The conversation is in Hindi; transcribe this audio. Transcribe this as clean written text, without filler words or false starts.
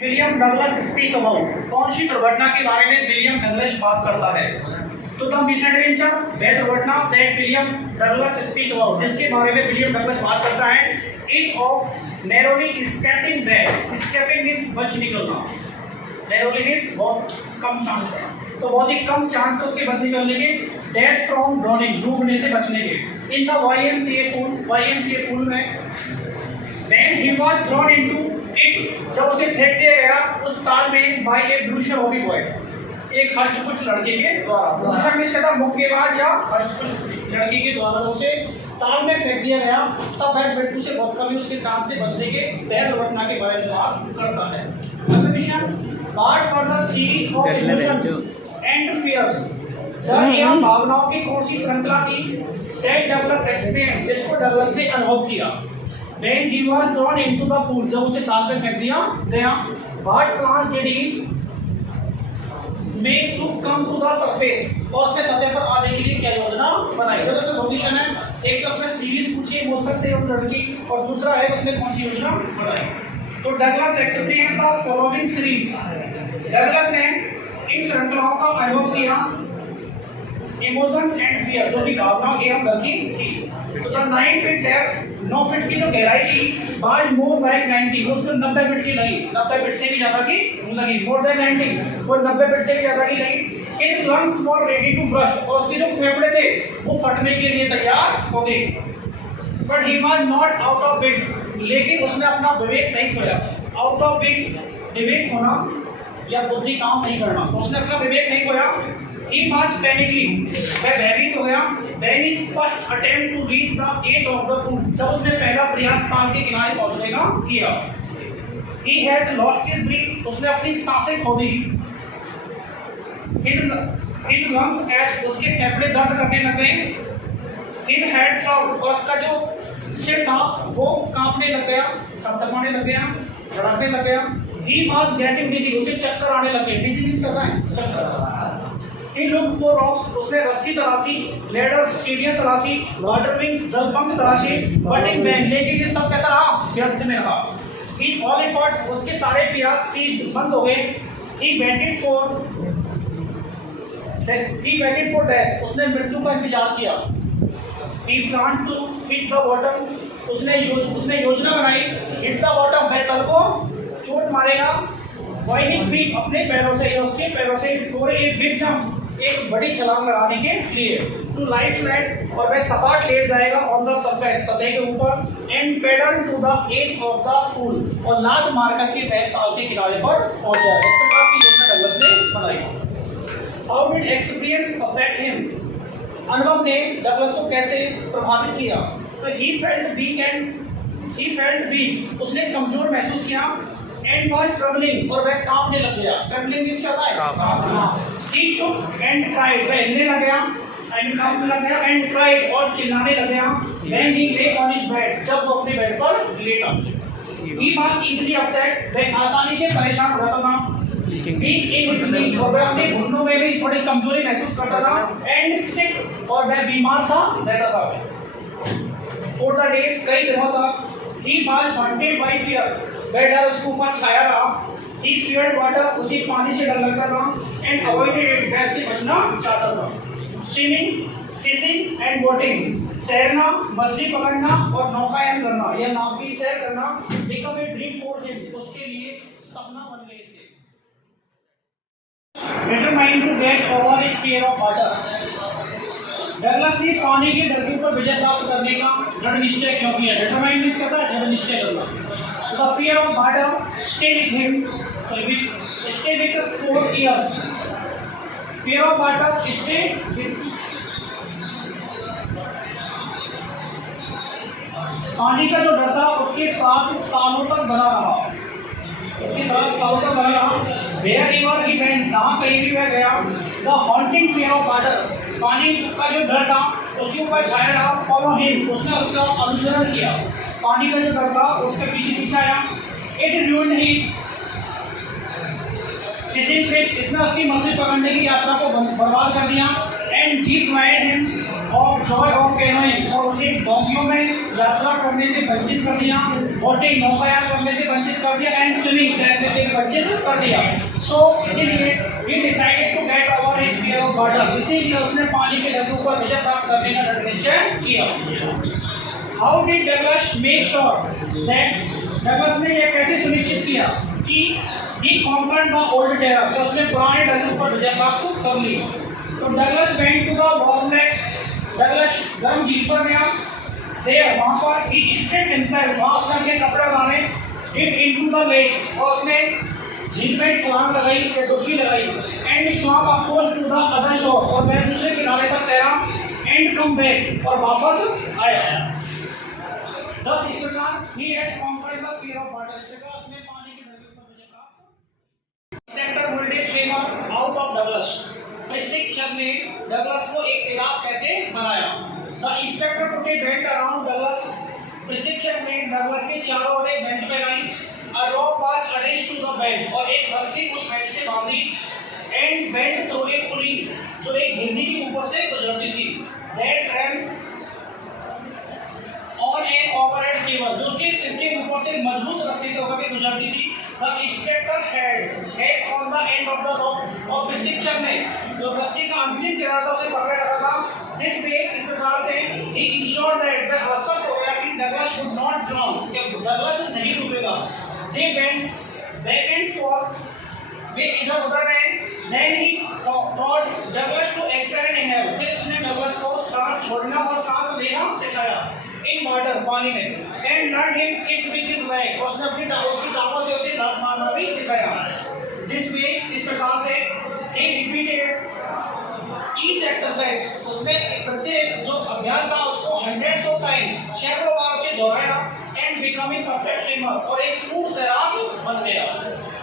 विलियम डगलस स्पीक अबाउट, कौन सी दुर्घटना के बारे में विलियम डगलस बात करता है? तो द मिसएडवेंचर, वह दुर्घटना that William Douglas speak about, जिसके बारे में विलियम डगलस बात करता है, is of narrowly escaping death. Escaping means बच निकलना, नैरोली मींस बहुत कम चांस है, तो बहुत ही कम चांस था उसके बच निकलने के। डेथ फ्रॉम ड्राउनिंग, डूबने से बचने के। इन द YMCA पूल में when he was thrown into it, जब उसे फेंक दिया गया उस ताल में बाय ए ब्रूशर हॉबी बॉय, एक हष्टपुष्ट लड़के के द्वारा। ब्रूशर मींस कहता मुक्केबाज या हष्टपुष्ट लड़के के द्वारा उसे ताल में फेंक दिया गया, तब वह मृत्यु से बहुत कम उसके चांस से बचने के वह दुर्घटना के बारे में बात करता है। Definition, part for the series of emotions and fears, डर एवं भावनाओं की कौन सी श्रृंखला थी दैट डगलस एक्सपीरियंस, जिसको डगलस ने अनुभव किया। When he was thrown into the pool, जब उसे ताल में फेंक दिया गया, what plans did he make to come to the surface, और उसने सतह पर आने के लिए क्या योजना बनाई? तो इसमें कंडीशन है, एक तो उसने सीरीज पूछी इमोशन से उन लड़की, और दूसरा है उसने कौन सी योजना बनाई। तो Douglas experience the following series, Douglas ने इन श्रृंखलाओं का अनुभव किया, इमोशंस एंड फियर, जो कि भावनाओं एवं डर की थी। तो द 9 फीट डेप्थ, 9 फीट की जो गहराई थी, बाज मोर लाइक 90, उसको 90 फीट की लगी, 90 फीट से भी ज्यादा की लगी, मोर देन 90, वो 90 फीट से भी ज्यादा की लगी। His lungs were ready to burst, और उसके जो फेफड़े थे वो फटने के लिए तैयार हो गए। But he was not out of wits, लेकिन उसने अपना विवेक नहीं खोया। आउट ऑफ विट्स, विवेक होना या बुद्धि काम नहीं करना, तो उसने अपना विवेक नहीं खोया। He was panicking, वह भयभीत हो गया। When his first attempt to reach the edge of the pool, जब उसने पहला प्रयास ताल के किनारे पहुंचने का किया। He has lost his breath, उसने अपनी सांसें खो दी। His lungs ached, उसके फेफड़े दर्द करने लग गए। His head throbbed, और उसका जो सिर था वो कांपने लग गया, थपथपाने लग गया, धड़कने लग गया। He was getting dizzy, उसे चक्कर आने लग गए। Dizzy मींस करता है चक्कर। He looked for rocks, उसने रस्सी तलाशी, ladders सीढ़ियां तलाशी, water wings जलपंख तलाशी, but in vain, लेकिन ये सब कैसा रहा? व्यर्थ में रहा। He all efforts, उसके सारे प्रयास ceased, बंद हो गए। He waited for death, उसने मृत्यु का इंतजार किया। He planned to hit the bottom, उसने योजना बनाई, hit the bottom, वह तल को चोट मारेगा। Why his feet, अपने पैरों से या उसके पैरों से, for a big jump, एक बड़ी छलांग लगाने के लिए। टू लाई फ्लैट, और वह सपाट लेट जाएगा ऑन द सरफेस, सतह के ऊपर। And pedal to the edge of the pool, और लात मार करके वह ताल के किनारे पर पहुंच जाएगा। इस प्रकार की योजना डगलस ने बनाई। How did experience affect him, अनुभव ने डगलस को कैसे प्रभावित किया? तो ही फेल्ट वीक, उसने कमजोर महसूस किया। एंड वाज ट्रबलिंग, और वह कांपने लग गया। ट्रबलिंग किस कहता है? कांपना। He shook and cried, वह हिलने लग गया, and कांपने लग गया, and cried, और चिल्लाने लग गया। When he lay on his bed, जब वो अपने बेड पर लेटा। He was easily upset, वह आसानी से परेशान हो जाता था। He in his knee, और वह अपने घुटनों में भी थोड़ी कमजोरी महसूस करता था। And sick, और वह बीमार सा रहता था। For the days, कई दिनों तक, he was haunted by fear, वह डर उसके ऊपर छाया रहा। He feared water, उसे पानी से डर लगता था। And avoided it, गैस से बचना चाहता था। Swimming, fishing and boating, तैरना, मछली पकड़ना और नौकायन करना या नाव की सैर करना become a dream for him, उसके लिए सपना बन गए थे। Determined to get over his fear of water, Douglas ने पानी के डर के ऊपर विजय प्राप्त करने का दृढ़ निश्चय क्यों किया? Determined मींस कहता है दृढ़ निश्चय करना। The fear of water stay with him, stay with 4 years. Fear of water stay with, पानी का जो डर था उसके 7 सालों तक बना रहा, उसके 7 सालों तक बना रहा। Wherever he went, जहाँ कहीं भी वह गया, the haunting fear of water, पानी का जो डर था उसके ऊपर छाया रहा। Follow him, उसने उसका अनुसरण किया, पानी का जो डर था उसके पीछे पीछे आया। It ruined his fishing trip, इसने उसकी मछली पकड़ने की यात्रा को बर्बाद कर दिया। And deprived him of joy of canoeing, और उसे डोंगियों में यात्रा करने से वंचित कर दिया। बोटिंग नौकायान करने से वंचित कर दिया एंड स्विमिंग तैरने से वंचित कर दिया। सो इसीलिए he decided to get over his fear of water, इसीलिए उसने पानी के डर पर विजय प्राप्त करने का दृढ़ निश्चय किया। How did Douglas make sure that Douglas ने यह कैसे सुनिश्चित किया कि he conquered the old terror, तो उसने पुराने डर पर विजय प्राप्त कर ली। तो Douglas went to the warm lake, Douglas गर्म झील पर गया। देयर वहाँ पर he stripped himself, वहाँ उसने अपने कपड़े उतारे, hid into the lake, और उसने झील में छलांग लगाई या डुबकी लगाई, and swam across to the other shore, और वह दूसरे किनारे पर तैरा, एंड come back, और वापस आया। Thus इस प्रकार he had conquered the fear of water, इस प्रकार उसने पानी के डर पर विजय प्राप्त। इंस्पेक्टर मुल्डे स्विमर आउट ऑफ डगलस, प्रशिक्षक ने डगलस को एक तैराक कैसे बनाया। The inspector put a belt around Douglas, प्रशिक्षक ने डगलस के चारों ओर एक बेल्ट लगाई। A rope was attached to the belt, और एक रस्सी उस बेल्ट से बांधी, and belt through a pulley, जो एक घिरनी के ऊपर से गुजरती थी। That ran on an overhead cable, जो उसके सिर के ऊपर से मजबूत रस्सी से होकर गुजरती थी। The inspector had on the end of the rope, और प्रशिक्षक ने जो रस्सी का अंतिम किनारा था उसे पकड़े रखा था। This way, इस प्रकार से he ensured that the आश्वस्त हो गया कि डगलस would not drown, कि डगलस नहीं डूबेगा। They went back and forth, वे इधर उधर गए। Then he taught Douglas to exhale and inhale, फिर उसने डगलस को सांस छोड़ना और सांस लेना सिखाया। In water, पानी में, and learned him kick with his leg, उसने अपनी टांगों से उसे लात मारना भी सिखाया। This way, इस प्रकार से he repeated each exercise, उसने प्रत्येक जो अभ्यास था उसको hundreds of times, सैकड़ों बार उसे दोहराया, and becoming perfect swimmer, और एक पूर्ण तैराक बन गया।